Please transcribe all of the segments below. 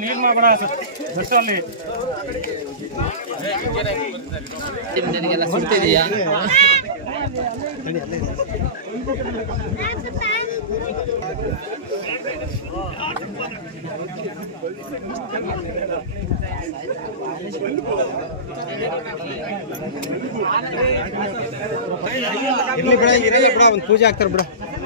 ನೀರ್ ಮಾಡಬೇಡ ಜಸ್ಟ್ ಅಲ್ಲಿ ಸುಡ್ತಿದೀಯಾ? ಇರ್ಲಿ ಬಿಡ ಇರಲ್ಲ ಬಿಡ ಒಂದು ಪೂಜೆ ಆಗ್ತಾರೆ ಬಿಡ.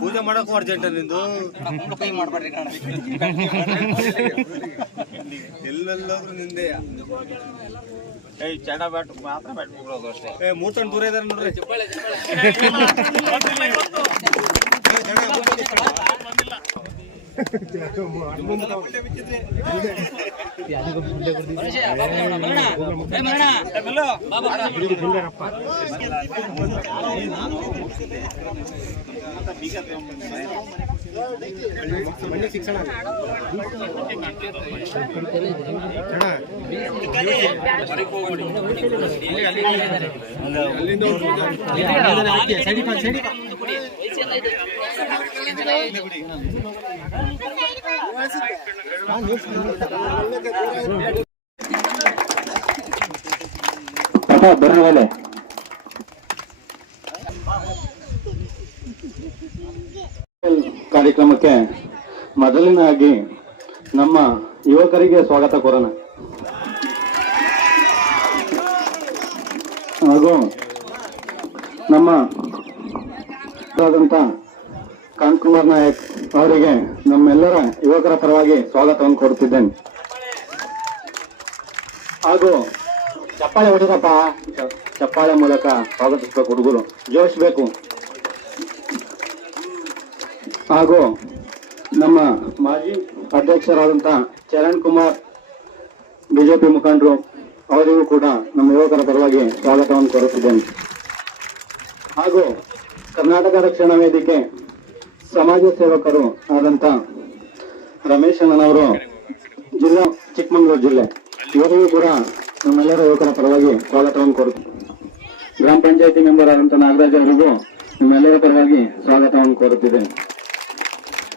ಪೂಜೆ ಮಾಡಕ್ಕೂ ಅರ್ಜೆಂಟ್ ನಿಂದು? ಕೈ ಮಾಡ್ಬೇಡ್ರಿ ಎಲ್ಲೆಲ್ಲೋದ್ರು ನಿಂದೆ. ಏಯ್ ಚಡ ಬ್ಯಾಟ್ ಮಾತ್ರ ಬ್ಯಾಟ್ ಬಿಡೋದು ಅಷ್ಟೇ. ಏ ಮೂರ್ ತಂಡ ದೂರ ಇದಾರೆ ನೋಡ್ರಿ. ಮನುಷ್ಯ ಬಾಬಾ ಬರೋಣ, ಬರೋಣ. ಬರ್ರಿ ಕಾರ್ಯಕ್ರಮಕ್ಕೆ ಮೊದಲಿನಾಗಿ ನಮ್ಮ ಯುವಕರಿಗೆ ಸ್ವಾಗತ ಕೋರೋಣ ಹಾಗೂ ನಮ್ಮ ಆದಂತ ಕಾಂತಕುಮಾರ್ ನಾಯಕ್ ಅವರಿಗೆ ನಮ್ಮೆಲ್ಲರ ಯುವಕರ ಪರವಾಗಿ ಸ್ವಾಗತವನ್ನು ಕೊಡುತ್ತಿದ್ದೇನೆ ಹಾಗೂ ಚಪ್ಪಾಳೆ ಹೊಡೆದಪ್ಪ. ಚಪ್ಪಾಳೆ ಮೂಲಕ ಸ್ವಾಗತಿಸಬೇಕು ಹುಡುಗರು ಬೇಕು. ಹಾಗೂ ನಮ್ಮ ಮಾಜಿ ಅಧ್ಯಕ್ಷರಾದಂಥ ಚರಣ್ ಕುಮಾರ್, ಬಿಜೆಪಿ ಮುಖಂಡರು ಅವರಿಗೂ ಕೂಡ ನಮ್ಮ ಯುವಕರ ಪರವಾಗಿ ಸ್ವಾಗತವನ್ನು ಕೋರುತ್ತಿದ್ದೇನೆ. ಹಾಗೂ ಕರ್ನಾಟಕ ರಕ್ಷಣಾ ವೇದಿಕೆ ಸಮಾಜ ಸೇವಕರು ಆದಂತ ರಮೇಶ್ ಅಣ್ಣನವರು ಜಿಲ್ಲಾ ಚಿಕ್ಕಮಗಳೂರು ಜಿಲ್ಲೆ. ಇವರಿಗೂ ಕೂಡ ನಮ್ಮೆಲ್ಲರ ಯುವಕರ ಪರವಾಗಿ ಸ್ವಾಗತವನ್ನು ಕೋರುತ್ತೇನೆ ಗ್ರಾಮ ಪಂಚಾಯತಿ ಮೆಂಬರ್ ಆದಂತ ನಾಗರಾಜ್ ಅವರಿಗೂ ನಿಮ್ಮೆಲ್ಲರ ಪರವಾಗಿ ಸ್ವಾಗತವನ್ನು ಕೋರುತ್ತಿದ್ದೇನೆ.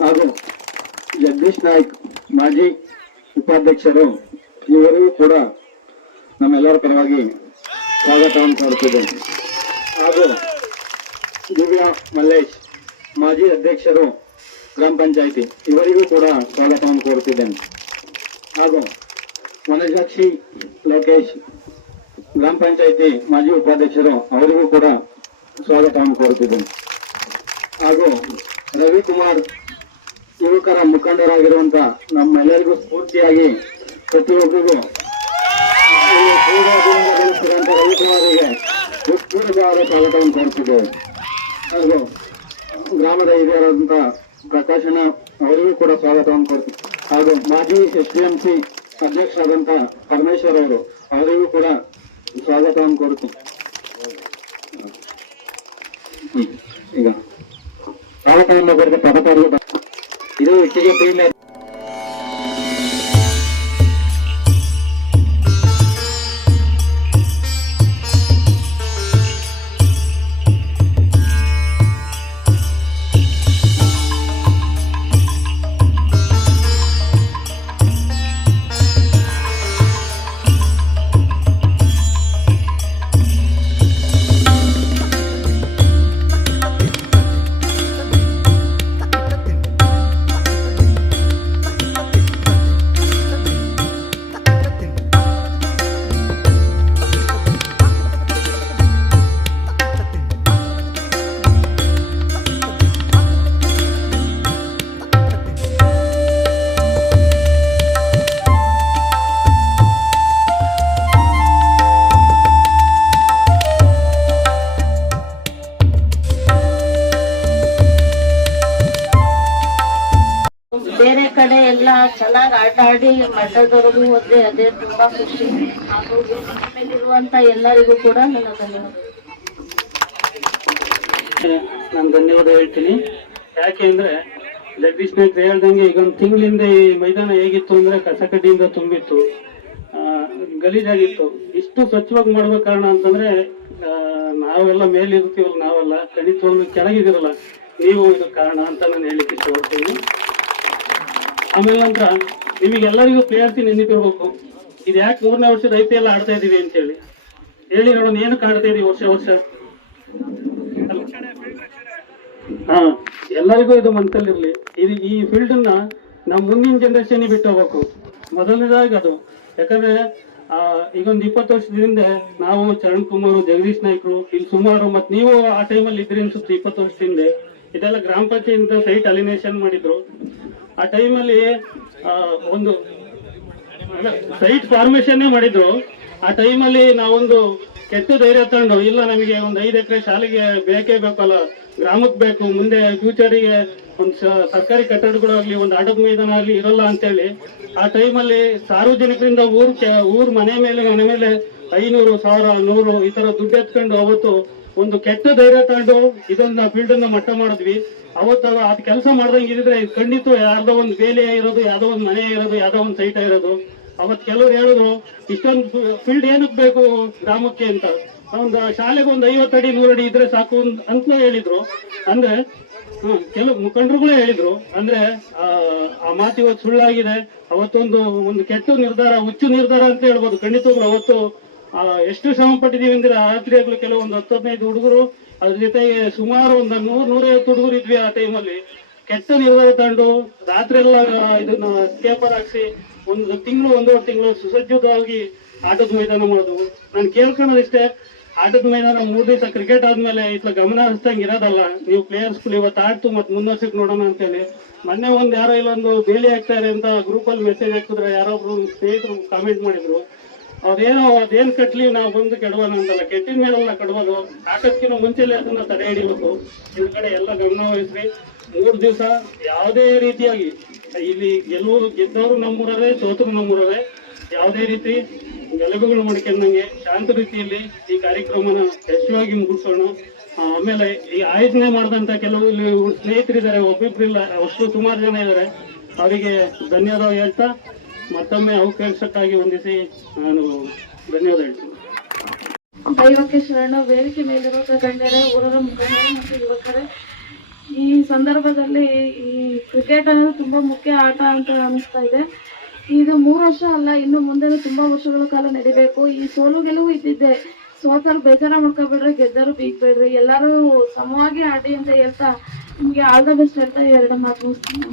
ಹಾಗೂ ಜಗದೀಶ್ ನಾಯ್ಕ್ ಮಾಜಿ ಉಪಾಧ್ಯಕ್ಷರು, ಇವರಿಗೂ ಕೂಡ ನಮ್ಮೆಲ್ಲರ ಪರವಾಗಿ ಸ್ವಾಗತವನ್ನು ಕೋರುತ್ತಿದ್ದೇನೆ. ಹಾಗೂ ದಿವ್ಯಾ ಮಲ್ಲೇಶ್ ಮಾಜಿ ಅಧ್ಯಕ್ಷರು ಗ್ರಾಮ ಪಂಚಾಯಿತಿ, ಇವರಿಗೂ ಕೂಡ ಸ್ವಾಗತವನ್ನು ಕೋರುತ್ತಿದ್ದೇನೆ. ಹಾಗೂ ವನಜಾಕ್ಷಿ ಲೋಕೇಶ್, ಗ್ರಾಮ ಪಂಚಾಯಿತಿ ಮಾಜಿ ಉಪಾಧ್ಯಕ್ಷರು, ಅವರಿಗೂ ಕೂಡ ಸ್ವಾಗತವನ್ನು ಕೋರುತ್ತಿದ್ದೇನೆ. ಹಾಗೂ ರವಿಕುಮಾರ್ ಯುವಕರ ಮುಖಂಡರಾಗಿರುವಂತ ನಮ್ಮೆಲ್ಲರಿಗೂ ಸ್ಫೂರ್ತಿಯಾಗಿ ಪ್ರತಿಯೊಬ್ಬರಿಗೂ ರವಿಕುಮಾರಿಗೆ ಹೃತ್ಪೂರ್ವಕವಾದ ಸ್ವಾಗತವನ್ನು ಕೋರುತ್ತಿದ್ದೇವೆ. ಹಾಗೂ ಗ್ರಾಮದ ಹಿರಿಯರಾದಂತ ಪ್ರಕಾಶನ ಅವರಿಗೂ ಕೂಡ ಸ್ವಾಗತವನ್ನು ಕೊಡ್ತೀವಿ ಹಾಗೂ ಮಾಜಿ ಎಸ್ ಡಿ ಎಂ ಸಿ ಅಧ್ಯಕ್ಷರಾದಂತ ಪರಮೇಶ್ವರ್ ಅವರು ಅವರಿಗೂ ಕೂಡ ಸ್ವಾಗತವನ್ನು ಕೊಡ್ತೀನಿ. ಈಗ ಸ್ವಾಗತವನ್ನು ಕೊಡಿದ ಪದಕಾರಿಗೆ ಇದು ಇಟ್ಟಿಗೆ ಪ್ರೀಮಿಯರ್ ಎಲ್ಲ ಚೆನ್ನಾಗಿ ಆಟ ಆಡಿ ಮಠದವರೆಗೂ ಹೋದ್ರೆ ಅದೇ ತುಂಬಾ ಖುಷಿ. ಹಾಗೂ ಇರುವಂತ ಎಲ್ಲರಿಗೂ ಕೂಡ ನನ್ನ ಧನ್ಯವಾದ. ನಾನು ಧನ್ಯವಾದ ಹೇಳ್ತೀನಿ. ಯಾಕೆ ಅಂದ್ರೆ ಜಗದೀಶ್ ನಾಯ್ಕ ಹೇಳ್ದಂಗೆ ಈಗ ಒಂದು ತಿಂಗಳಿಂದ ಈ ಮೈದಾನ ಹೇಗಿತ್ತು ಅಂದ್ರೆ ಕಸ ಕಡ್ಡಿಯಿಂದ ತುಂಬಿತ್ತು ಗಲೀಜಾಗಿತ್ತು. ಇಷ್ಟು ಸ್ವಚ್ಛವಾಗಿ ಮಾಡ್ಬೇಕು ಕಾರಣ ಅಂತಂದ್ರೆ ನಾವೆಲ್ಲ ನಾವೆಲ್ಲ ಮೇಲಿರ್ತೀವಲ್ಲ ನಾವೆಲ್ಲ, ಖಂಡಿತವಾಗ್ಲೂ ಕೆಳಗಿದಿರಲ್ಲ ನೀವು ಇದು ಕಾರಣ ಅಂತ ನಾನು ಹೇಳಿಕ್ಕೆ ಇಷ್ಟಪಡ್ತೀನಿ. ಆಮೇಲೆ ನಂತರ ನಿಮಗೆಲ್ಲರಿಗೂ ಪ್ಲೇಯರ್ಸಿ ನೆನಪಿರ್ಬೇಕು ಇದು ಯಾಕೆ ಮೂರನೇ ವರ್ಷದ ಐ ಪಿ ಎಲ್ ಆಡ್ತಾ ಇದೀವಿ ಅಂತೇಳಿ ಹೇಳಿ. ನೋಡೋಣ ಏನು ಆಡ್ತಾ ಇದೀವಿ ವರ್ಷ ವರ್ಷ? ಹಾ, ಎಲ್ಲರಿಗೂ ಇದು ಮನಸ್ಸಲ್ಲಿರ್ಲಿ ಇದು ಈ ಫೀಲ್ಡ್ ಅನ್ನ ನಾವು ಮುಂದಿನ ಜನರೇಷನ್ ಬಿಟ್ಟು ಹೋಗ್ಬೇಕು. ಮೊದಲನೇದಾಗಿ ಅದು. ಯಾಕಂದ್ರೆ ಈಗೊಂದು ಇಪ್ಪತ್ತು ವರ್ಷದಿಂದ ನಾವು ಚರಣ್ ಕುಮಾರ್, ಜಗದೀಶ್ ನಾಯ್ಕರು, ಇಲ್ಲಿ ಸುಮಾರು ಮತ್ತೆ ನೀವು ಆ ಟೈಮಲ್ಲಿ ಇದ್ರಿ ಅನ್ಸುತ್ತೆ, ಇಪ್ಪತ್ತು ವರ್ಷದಿಂದ ಇದೆಲ್ಲ ಗ್ರಾಮ ಪಂಚಾಯತ್ ಸೈಟ್ ಅಲಿನೇಷನ್ ಮಾಡಿದ್ರು. ಆ ಟೈಮಲ್ಲಿ ಒಂದು ಸೈಟ್ ಫಾರ್ಮೇಶನ್ ಮಾಡಿದ್ರು. ಆ ಟೈಮಲ್ಲಿ ನಾವೊಂದು ಕೆಟ್ಟ ಧೈರ್ಯ ತಗೊಂಡು ಇಲ್ಲ ನಮಗೆ ಒಂದು ಐದು ಎಕರೆ ಶಾಲೆಗೆ ಬೇಕೇ ಬೇಕಲ್ಲ, ಗ್ರಾಮಕ್ಕೆ ಬೇಕು, ಮುಂದೆ ಫ್ಯೂಚರಿಗೆ ಒಂದು ಸರ್ಕಾರಿ ಕಟ್ಟಡಗಳಾಗ್ಲಿ ಒಂದು ಆಟದ ಮೈದಾನ ಆಗಲಿ ಇರಲ್ಲ ಅಂತೇಳಿ, ಆ ಟೈಮಲ್ಲಿ ಸಾರ್ವಜನಿಕರಿಂದ ಊರು ಊರ್ ಮನೆ ಮೇಲೆ ಮನೆ ಮೇಲೆ ಐನೂರು, ಸಾವಿರ, ನೂರು ಈ ಥರ ದುಡ್ಡು ಎತ್ಕೊಂಡು ಅವತ್ತು ಒಂದು ಕೆಟ್ಟ ಧೈರ್ಯ ತಗೊಂಡು ಇದನ್ನ ಫೀಲ್ಡ್ ಅನ್ನ ಮಟ್ಟ ಮಾಡಿದ್ವಿ. ಅವತ್ತು ಅದ್ ಕೆಲಸ ಮಾಡ್ದಂಗೆ ಇದ್ರೆ ಖಂಡಿತ ಯಾರ್ದೋ ಒಂದು ಬೇಲೆ ಇರೋದು ಯಾವ್ದೋ ಒಂದು ಮನೆ ಇರೋದು ಯಾವ್ದೋ ಒಂದು ಸೈಟ್ ಇರೋದು ಅವತ್ ಕೆಲವ್ರು ಹೇಳಿದ್ರು ಇಷ್ಟೊಂದು ಫೀಲ್ಡ್ ಏನಕ್ಕೆ ಬೇಕು ಗ್ರಾಮಕ್ಕೆ ಅಂತ. ಒಂದು ಶಾಲೆಗೆ ಒಂದು ಐವತ್ತು ಅಡಿ ಇದ್ರೆ ಸಾಕು ಅಂತ- ಹೇಳಿದ್ರು. ಅಂದ್ರೆ ಕೆಲವು ಮುಖಂಡರುಗಳೇ ಹೇಳಿದ್ರು. ಅಂದ್ರೆ ಆ, ಮಾತು ಇವತ್ತು ಸುಳ್ಳಾಗಿದೆ. ಅವತ್ತೊಂದು ಒಂದು ಕೆಟ್ಟ ನಿರ್ಧಾರ ಹುಚ್ಚು ನಿರ್ಧಾರ ಅಂತ ಹೇಳ್ಬೋದು. ಖಂಡಿತ ಅವತ್ತು ಎಷ್ಟು ಶ್ರಮ ಪಟ್ಟಿದ್ದೀವಿ ಅಂದ್ರೆ ರಾತ್ರಿ ರಾತ್ರಿಯಾಗ್ಲೂ ಕೆಲವೊಂದು ಹತ್ತು ಹದಿನೈದು ಹುಡುಗರು, ಅದ್ರ ಜೊತೆಗೆ ಸುಮಾರು ಒಂದು ನೂರ್, ನೂರೈವತ್ತು ಹುಡುಗರು ಇದ್ವಿ ಆ ಟೈಮಲ್ಲಿ ಕೆಟ್ಟ ನಿರ್ಧಾರ ತಗೊಂಡು ರಾತ್ರಿ ಎಲ್ಲ ಇದನ್ನ ಸ್ಕೇಪರ್ ಹಾಕ್ಸಿ ಒಂದು ತಿಂಗಳು, ಒಂದೂವರೆ ತಿಂಗಳು ಸುಸಜ್ಜಿತವಾಗಿ ಆಟದ ಮೈದಾನ ಮಾಡೋದು. ನಾನು ಕೇಳ್ಕೊಳ್ಳೋದಿಷ್ಟೇ, ಆಟದ ಮೈದಾನ ಮೂರ್ ದಿವಸ ಕ್ರಿಕೆಟ್ ಆದ್ಮೇಲೆ ಇತ್ಲ ಗಮನ ಹರಿಸ್ದಂಗೆ ಇರೋದಲ್ಲ. ನೀವು ಪ್ಲೇಯರ್ಸ್ ಇವತ್ತು ಆಡ್ತು ಮತ್ತೆ ಮುಂದುವರ್ಸಕ್ ನೋಡೋಣ ಅಂತೇಳಿ. ಮೊನ್ನೆ ಒಂದು ಯಾರೋ ಇಲ್ಲೊಂದು ಬೇಲಿ ಹಾಕ್ತಾರೆ ಅಂತ ಗ್ರೂಪಲ್ಲಿ ಮೆಸೇಜ್ ಹಾಕಿದ್ರೆ ಯಾರೊಬ್ರು ಸ್ನೇಹಿತರು ಕಾಮೆಂಟ್ ಮಾಡಿದ್ರು. ಅದೇನೋ ಅದೇನ್ ಕಟ್ಲಿ ನಾವು ಬಂದು ಕೆಡವೋಣ ಅಂತಲ್ಲ. ಕೆಟ್ಟಿನ ಮೇಲೆಲ್ಲ ಕಡಬೋದು ಆಟಕ್ಕಿಂತ ಮುಂಚೆಲೆ ಅದನ್ನ ತಡೆ ಹಿಡಿಬೇಕು. ಇದ್ರ ಕಡೆ ಎಲ್ಲ ಗಮನ ವಹಿಸ್ರಿ. ಮೂರ್ ದಿವಸ ಯಾವುದೇ ರೀತಿಯಾಗಿ ಇಲ್ಲಿ ಗೆಲ್ಲೋರು ಗೆದ್ದವರು ನಮ್ಮೂರವೇ, ಸೋತರು ನಮ್ಮೂರವೇ. ಯಾವುದೇ ರೀತಿ ಗಲಭೆಗಳು ಮಾಡ್ಕೊಂಡಂಗೆ ಶಾಂತ ರೀತಿಯಲ್ಲಿ ಈ ಕಾರ್ಯಕ್ರಮನ ಯಶಸ್ವಿಯಾಗಿ ಮುಗಿಸೋಣ. ಆಮೇಲೆ ಈ ಆಯೋಜನೆ ಮಾಡಿದಂತ ಕೆಲವು ಇಲ್ಲಿ ಸ್ನೇಹಿತರಿದ್ದಾರೆ ಒಬ್ಬಿಬ್ರಿಲ್ಲ ಅಷ್ಟು ಸುಮಾರು ಜನ ಇದ್ದಾರೆ. ಅವರಿಗೆ ಧನ್ಯವಾದ ಹೇಳ್ತಾ ಮತ್ತೊಮ್ಮೆ ಅವಕಾಶಕ್ಕಾಗಿ ಹೊಂದಿಸಿ ನಾನು ಧನ್ಯವಾದ ಹೇಳ್ತೀನಿ ದೈವಕ್ಕೆ ಶರಣ ವೇದಿಕೆ ಮೇಲಿರುವ ಗಣ್ಯರೇ ಊರರ ಮುಖಂಡರು ಮತ್ತು ಯುವಕರೇ ಈ ಸಂದರ್ಭದಲ್ಲಿ ಈ ಕ್ರಿಕೆಟ್ ಅನ್ನೋದು ತುಂಬಾ ಮುಖ್ಯ ಆಟ ಅಂತ ಅನಿಸ್ತಾ ಇದೆ. ಇದು ಮೂರು ವರ್ಷ ಅಲ್ಲ ಇನ್ನು ಮುಂದೆ ತುಂಬಾ ವರ್ಷಗಳ ಕಾಲ ನಡಿಬೇಕು. ಈ ಸೋಲು ಗೆಲುವು ಇದ್ದಿದ್ದೆ ಸೋತಲ್ಲಿ ಬೇಜಾರ ಮಾಡ್ಕೊಬೇಡ್ರಿ ಗೆದ್ದರು ಬೀಗ್ಬೇಡ್ರಿ. ಎಲ್ಲರೂ ಸಮವಾಗಿ ಆಡಿ ಅಂತ ಹೇಳ್ತಾ ನಿಮ್ಗೆ ಆಲ್ ದ ಬೆಸ್ಟ್ ಹೇಳ್ತಾ ಎರಡು ಮಾತು ಮುಗಿಸ್ತೀನಿ.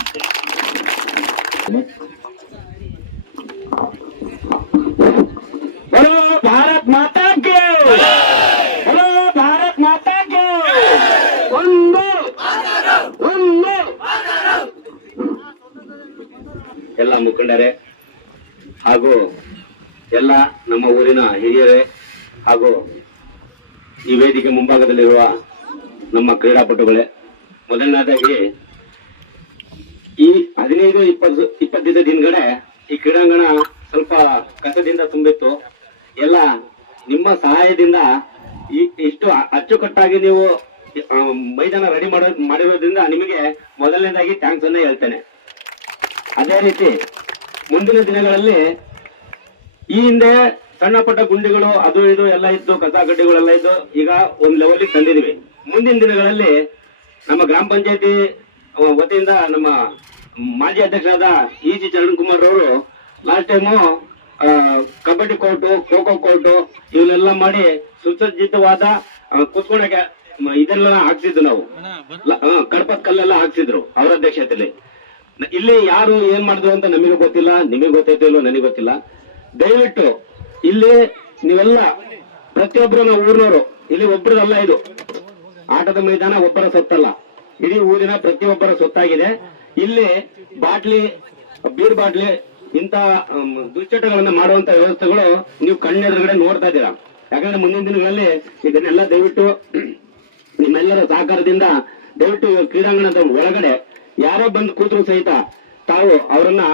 ಮುಖಂಡರೇ ಹಾಗೂ ಎಲ್ಲ ನಮ್ಮ ಊರಿನ ಹಿರಿಯರೇ ಹಾಗೂ ಈ ವೇದಿಕೆ ಮುಂಭಾಗದಲ್ಲಿರುವ ನಮ್ಮ ಕ್ರೀಡಾಪಟುಗಳೇ, ಮೊದಲನೇದಾಗಿ ಈ ಹದಿನೈದು, ಇಪ್ಪತ್ತು, ಇಪ್ಪತ್ತೈದು ದಿನಗಡೆ ಈ ಕ್ರೀಡಾಂಗಣ ಸ್ವಲ್ಪ ಕಸದಿಂದ ತುಂಬಿತ್ತು. ಎಲ್ಲ ನಿಮ್ಮ ಸಹಾಯದಿಂದ ಈ ಇಷ್ಟು ಅಚ್ಚುಕಟ್ಟಾಗಿ ನೀವು ಮೈದಾನ ರೆಡಿ ಮಾಡೋ, ಮಾಡಿರೋದ್ರಿಂದ ನಿಮಗೆ ಮೊದಲನೇದಾಗಿ ಥ್ಯಾಂಕ್ಸ್ ಅನ್ನ ಹೇಳ್ತೇನೆ. ಅದೇ ರೀತಿ ಮುಂದಿನ ದಿನಗಳಲ್ಲಿ ಈ ಹಿಂದೆ ಸಣ್ಣ ಪುಟ್ಟ ಗುಂಡಿಗಳು ಅದು ಇದು ಎಲ್ಲ ಇದ್ದು ಕಸ ಗಡ್ಡೆಗಳೆಲ್ಲ ಇದ್ದು ಈಗ ಒಂದು ಲೆವೆಲ್ಗೆ ತಂದಿದೀವಿ ಮುಂದಿನ ದಿನಗಳಲ್ಲಿ ನಮ್ಮ ಗ್ರಾಮ ಪಂಚಾಯತಿ ವತಿಯಿಂದ ನಮ್ಮ ಮಾಜಿ ಅಧ್ಯಕ್ಷರಾದ ಇ ಜಿ ಚರಣ್ ಕುಮಾರ್ ಅವರು last time kabaddi court kho kho court ಇವನ್ನೆಲ್ಲ ಮಾಡಿ ಸುಸಜ್ಜಿತವಾದ ಕೂತ್ಕೊಳಕ್ಕೆ ಇದನ್ನೆಲ್ಲ ಹಾಕ್ಸಿದ್ರು ಇದೆಲ್ಲ ನಾವು ಕಡಪತ್ ಕಲ್ಲೆಲ್ಲ ಹಾಕ್ಸಿದ್ರು ಅವರ ಅಧ್ಯಕ್ಷತೆಯಲ್ಲಿ. ಇಲ್ಲಿ ಯಾರು ಏನ್ ಮಾಡಿದ್ರು ಅಂತ ನಮಗೂ ಗೊತ್ತಿಲ್ಲ, ನಿಮಗೆ ಗೊತ್ತೈತೆ ಇಲ್ಲೋ ನನಗೆ ಗೊತ್ತಿಲ್ಲ. ದಯವಿಟ್ಟು ಇಲ್ಲಿ ನೀವೆಲ್ಲ ಪ್ರತಿಯೊಬ್ಬರು ನಾವು ಊರಿನವರು, ಇಲ್ಲಿ ಒಬ್ಬರದಲ್ಲ ಇದು. ಆಟದ ಮೈದಾನ ಒಬ್ಬರ ಸೊತ್ತಲ್ಲ. ಇಡೀ ಊರಿನ ಪ್ರತಿಯೊಬ್ಬರ ಸೊತ್ತಾಗಿದೆ. ಇಲ್ಲಿ ಬಾಟ್ಲಿ, ಬೀರ್ ಬಾಟ್ಲಿ ಇಂತ ದುಶ್ಚಟಗಳನ್ನ ಮಾಡುವಂತ ವ್ಯವಸ್ಥೆಗಳು ನೀವು ಕಣ್ಣೆದುರುಗಡೆ ನೋಡ್ತಾ ಇದ್ದೀರಾ. ಯಾಕಂದ್ರೆ ಮುಂದಿನ ದಿನಗಳಲ್ಲಿ ಇದನ್ನೆಲ್ಲ ದಯವಿಟ್ಟು ನಿಮ್ಮೆಲ್ಲರ ಸಹಕಾರದಿಂದ ದಯವಿಟ್ಟು ಕ್ರೀಡಾಂಗಣದ ಒಳಗಡೆ ಯಾರೋ ಬಂದು ಕೂತ್ರು ಸಹಿತ ತಾವು ಅವರನ್ನ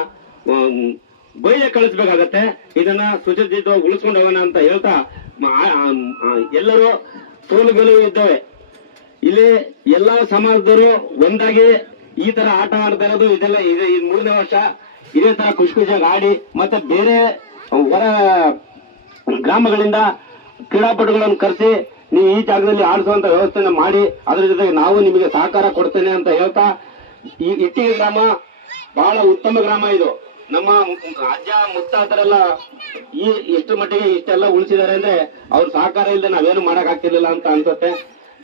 ಬೈಲೆ ಕಳಿಸ್ಬೇಕಾಗತ್ತೆ. ಇದನ್ನ ಉಳಿಸ್ಕೊಂಡು ಹೋಗೋಣ ಅಂತ ಹೇಳ್ತಾ ಎಲ್ಲರೂ ಸೋಲು ಗೆಲುವು ಇದ್ದಾವೆ. ಇಲ್ಲಿ ಎಲ್ಲಾ ಸಮಾಜದವರು ಒಂದಾಗಿ ಈ ತರ ಆಟ ಆಡ್ತಾ ಇರೋದು, ಇದೆಲ್ಲ ಇದೆ ಮೂರನೇ ವರ್ಷ ಇದೇ ತರ ಖುಷಿ ಖುಷಿಯಾಗಿ ಆಡಿ ಮತ್ತೆ ಬೇರೆ ಹೊರ ಗ್ರಾಮಗಳಿಂದ ಕ್ರೀಡಾಪಟುಗಳನ್ನು ಕರೆಸಿ ನೀವು ಈ ಜಾಗದಲ್ಲಿ ಆಡಿಸುವಂತ ವ್ಯವಸ್ಥೆಯನ್ನು ಮಾಡಿ, ಅದರ ಜೊತೆಗೆ ನಾವು ನಿಮಗೆ ಸಹಕಾರ ಕೊಡ್ತೇನೆ ಅಂತ ಹೇಳ್ತಾ ಈ ಇಟ್ಟಿಗೆ ಗ್ರಾಮ ಬಹಳ ಉತ್ತಮ ಗ್ರಾಮ ಇದು. ನಮ್ಮ ರಾಜ್ಯ ಮುತ್ತಾತರೆಲ್ಲ ಈ ಎಷ್ಟು ಮಟ್ಟಿಗೆ ಇಷ್ಟೆಲ್ಲ ಉಳಿಸಿದ್ದಾರೆ ಅಂದ್ರೆ ಅವ್ರ ಸಹಕಾರ ಇಲ್ಲದೆ ನಾವೇನು ಮಾಡಕ್ ಆಗ್ತಿರ್ಲಿಲ್ಲ ಅಂತ ಅನ್ಸುತ್ತೆ.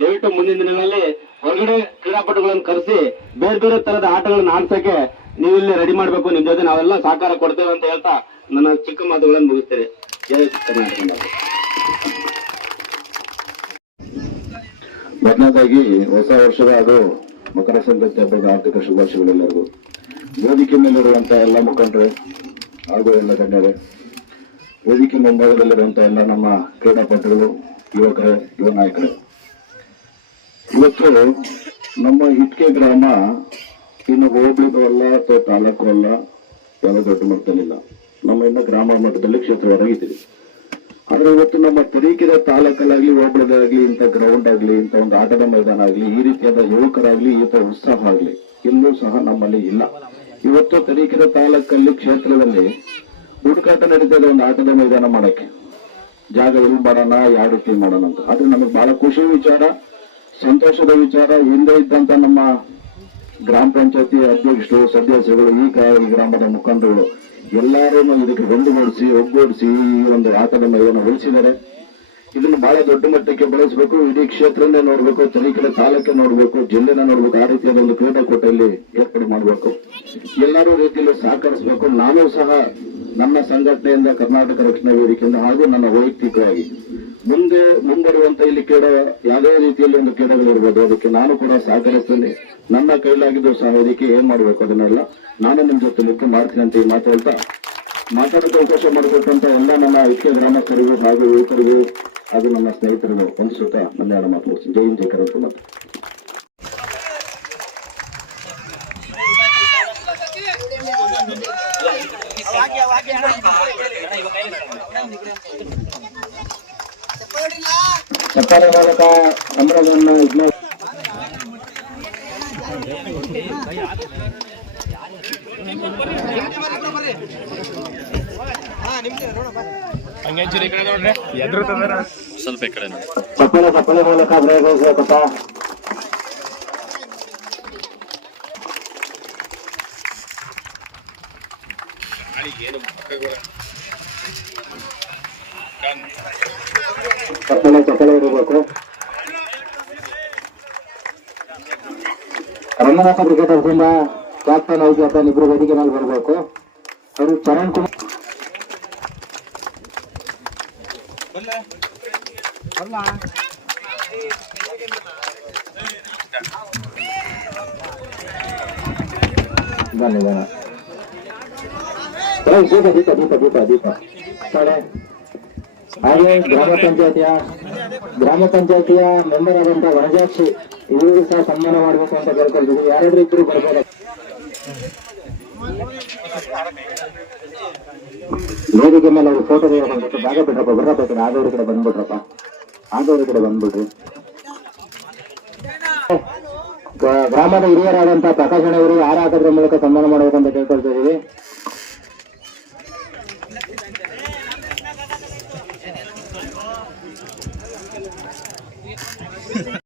ದಯವಿಟ್ಟು ಮುಂದಿನ ದಿನಗಳಲ್ಲಿ ಹೊರಗಡೆ ಕ್ರೀಡಾಪಟುಗಳನ್ನು ಕರೆಸಿ ಬೇರೆ ಬೇರೆ ತರದ ಆಟಗಳನ್ನ ಆಡ್ಸಕ್ಕೆ ಇಲ್ಲಿ ರೆಡಿ ಮಾಡ್ಬೇಕು. ನಿಮ್ ಜೊತೆ ನಾವೆಲ್ಲ ಸಹಕಾರ ಕೊಡ್ತೇವೆ ಅಂತ ಹೇಳ್ತಾ ನನ್ನ ಚಿಕ್ಕ ಮಾತುಗಳನ್ನು ಮುಗಿಸ್ತೇನೆ. ಮೊದಲನೇದಾಗಿ ಹೊಸ ವರ್ಷದ ಹಾಗೂ ಮಕರ ಸಂಕ್ರಾಂತಿ ಹಬ್ಬದ ಆರ್ಥಿಕ ಶುಭಾಶಯಗಳೆಲ್ಲರಿಗೂ ವೇದಿಕೆ ಮೇಲಿರುವಂತಹ ಎಲ್ಲ ಮುಖಂಡರೇ, ಹಾಗೂ ಎಲ್ಲ ಗಣ್ಯರೇ, ವೇದಿಕೆ ಮುಂಭಾಗದಲ್ಲಿರುವಂತಹ ಎಲ್ಲ ನಮ್ಮ ಕ್ರೀಡಾಪಟುಗಳು ಯುವಕರೇ, ಯುವ ನಾಯಕರೇ. ಇವತ್ತು ನಮ್ಮ ಇಟ್ಕೆ ಗ್ರಾಮ ಇನ್ನು ಹೋಬಳಿನೂ ಅಲ್ಲ ಅಥವಾ ತಾಲೂಕು ಅಲ್ಲ ಯಾವ ದೊಡ್ಡ ಮಟ್ಟದಲ್ಲಿಲ್ಲ. ನಮ್ಮ ಇನ್ನು ಗ್ರಾಮ ಮಟ್ಟದಲ್ಲಿ ಕ್ಷೇತ್ರವರಾಗಿದ್ದೀವಿ ಆದ್ರೆ ಇವತ್ತು ನಮ್ಮ ತರೀಕೆರೆ ತಾಲೂಕಲ್ಲಾಗ್ಲಿ ಹೋಬಳದಾಗ್ಲಿ ಇಂಥ ಗ್ರೌಂಡ್ ಆಗ್ಲಿ, ಇಂಥ ಒಂದು ಆಟದ ಮೈದಾನ ಆಗ್ಲಿ, ಈ ರೀತಿಯಾದ ಯುವಕರಾಗ್ಲಿ, ಈ ತರ ಉತ್ಸಾಹ ಆಗ್ಲಿ, ಇಲ್ಲೂ ಸಹ ನಮ್ಮಲ್ಲಿ ಇಲ್ಲ. ಇವತ್ತು ತರೀಕೆರೆ ತಾಲೂಕಲ್ಲಿ ಕ್ಷೇತ್ರದಲ್ಲಿ ಹುಡುಕಾಟ ನಡೀತಾ ಇದೆ ಒಂದು ಆಟದ ಮೈದಾನ ಮಾಡಕ್ಕೆ. ಜಾಗ ಎಲ್ಲಿ ಮಾಡೋಣ ಯಾವ ರೀತಿ ಮಾಡೋಣ ಅಂತ. ಆದ್ರೆ ನಮಗೆ ಬಹಳ ಖುಷಿ ವಿಚಾರ, ಸಂತೋಷದ ವಿಚಾರ. ಹಿಂದೆ ಇದ್ದಂತ ನಮ್ಮ ಗ್ರಾಮ ಪಂಚಾಯತಿ ಅಧ್ಯಕ್ಷರು, ಸದಸ್ಯರುಗಳು, ಈ ಗ್ರಾಮದ ಮುಖಂಡರುಗಳು ಎಲ್ಲರೂ ಇದಕ್ಕೆ ಒಂದುಗೂಡಿಸಿ ಒಗ್ಗೂಡಿಸಿ ಈ ಒಂದು ಆಟವನ್ನು ಇದನ್ನು ಉಳಿಸಿದ್ದಾರೆ. ಇದನ್ನು ಬಹಳ ದೊಡ್ಡ ಮಟ್ಟಕ್ಕೆ ಬೆಳೆಸಬೇಕು. ಇಡೀ ಕ್ಷೇತ್ರನೇ ನೋಡಬೇಕು ತರೀಕೆರೆ ತಾಲೂಕೆ ನೋಡಬೇಕು, ಜಿಲ್ಲೆನ ನೋಡಬೇಕು, ಆ ರೀತಿಯಾದ ಒಂದು ಕ್ರೀಡಾಕೂಟದಲ್ಲಿ ಏರ್ಪಾಡು ಮಾಡಬೇಕು. ಎಲ್ಲರೂ ರೀತಿಯಲ್ಲಿ ಸಹಕರಿಸಬೇಕು. ನಾನು ಸಹ ನನ್ನ ಸಂಘಟನೆಯಿಂದ ಕರ್ನಾಟಕ ರಕ್ಷಣಾ ವೇದಿಕೆಯಿಂದ ಹಾಗೂ ನನ್ನ ವೈಯಕ್ತಿಕವಾಗಿ. ಮುಂದೆ ಮುಂಬರುವಂತ ಇಲ್ಲಿ ಕೇಡ ಯಾವುದೇ ರೀತಿಯಲ್ಲಿ ಒಂದು ಕ್ರೀಡೆಗಳಿರ್ಬೋದು ಅದಕ್ಕೆ ನಾನು ಕೂಡ ಸಹಕರಿಸ್ತೇನೆ. ನನ್ನ ಕೈಲಾಗಿದ್ದು ಸಹ ಇದಕ್ಕೆ ಏನ್ ಮಾಡಬೇಕು ಅದನ್ನೆಲ್ಲ ನಾನು ನಿಮ್ ಜೊತೆ ಮುಕ್ತ ಮಾಡ್ತೀನಿ ಅಂತ ಈ ಮಾತು ಹೇಳ್ತಾ ಮಾತಾಡೋಕೆ ಅವಕಾಶ ಮಾಡಬೇಕಂತ ಎಲ್ಲ ನನ್ನ ಐಕ್ಯ ಗ್ರಾಮಸ್ಥರಿಗೂ ಹಾಗೂ ಯುವಕರಿಗೂ ಹಾಗೂ ನನ್ನ ಸ್ನೇಹಿತರಿಗೂ ಒಂದು ಸುತ್ತ ಮಾತು ಜೈ ಜೈ ಮಾತು. ಮೂಲಕ ಸಂಭ್ರಮವನ್ನು ಇದ್ನ ಸಫಲ ಮೂಲಕ ಪ್ರಯೋಗಿಸಬೇಕಪ್ಪ ಚಪ್ಪಾಳೆ ಚಪ್ಪಾಳೆ ಇರಬೇಕು ರಂಗನಾಥ ಕ್ರಿಕೆಟರ್ ತುಂಬಾ ಕ್ಯಾಪ್ಟನ್ ಐದು ಇಬ್ರು ವೇದಿಕೆ ಮೇಲೆ ಬರಬೇಕು ಅವರು ಚರಣ್ ಕುಮಾರ್ ಬನ್ನಿ ಬನ್ನಿ ದೀಪ ದೀಪ ದೀಪ ದೀಪ ದೀಪ ಕಡೆ ಹಾಗೆ ಗ್ರಾಮ ಪಂಚಾಯತಿಯ ಗ್ರಾಮ ಪಂಚಾಯತಿಯ ಮೆಂಬರ್ ಆದಂತ ವನಜಾಕ್ಷಿ ಇವರು ಸಹ ಸನ್ಮಾನ ಮಾಡಬೇಕು ಅಂತ ಕೇಳ್ಕೊಳ್ತೀವಿ ಯಾರಾದ್ರೂ ಇದ್ರು ಬರ್ಬೋದು? ವೇದಿಕೆ ಮೇಲೆ ಅವ್ರು ಫೋಟೋ ತೆಗೆದುಕೊಂಡು ಜಾಗ ಬಿಡ್ರಪ್ಪ ಬರ್ರಪ್ಪ ಆದವ್ರ ಕಡೆ ಬಂದ್ಬಿಟ್ರಪ್ಪ. ಆದವ್ರ ಕಡೆ ಬಂದ್ಬಿಡ್ರಿ ಗ್ರಾಮದ ಹಿರಿಯರಾದಂತಹ ಪ್ರಕಾಶ್ ಅವರು ಯಾರ ಮೂಲಕ ಸನ್ಮಾನ ಮಾಡಬೇಕು ಅಂತ ಕೇಳ್ಕೊಳ್ತಾ ಇದೀವಿ.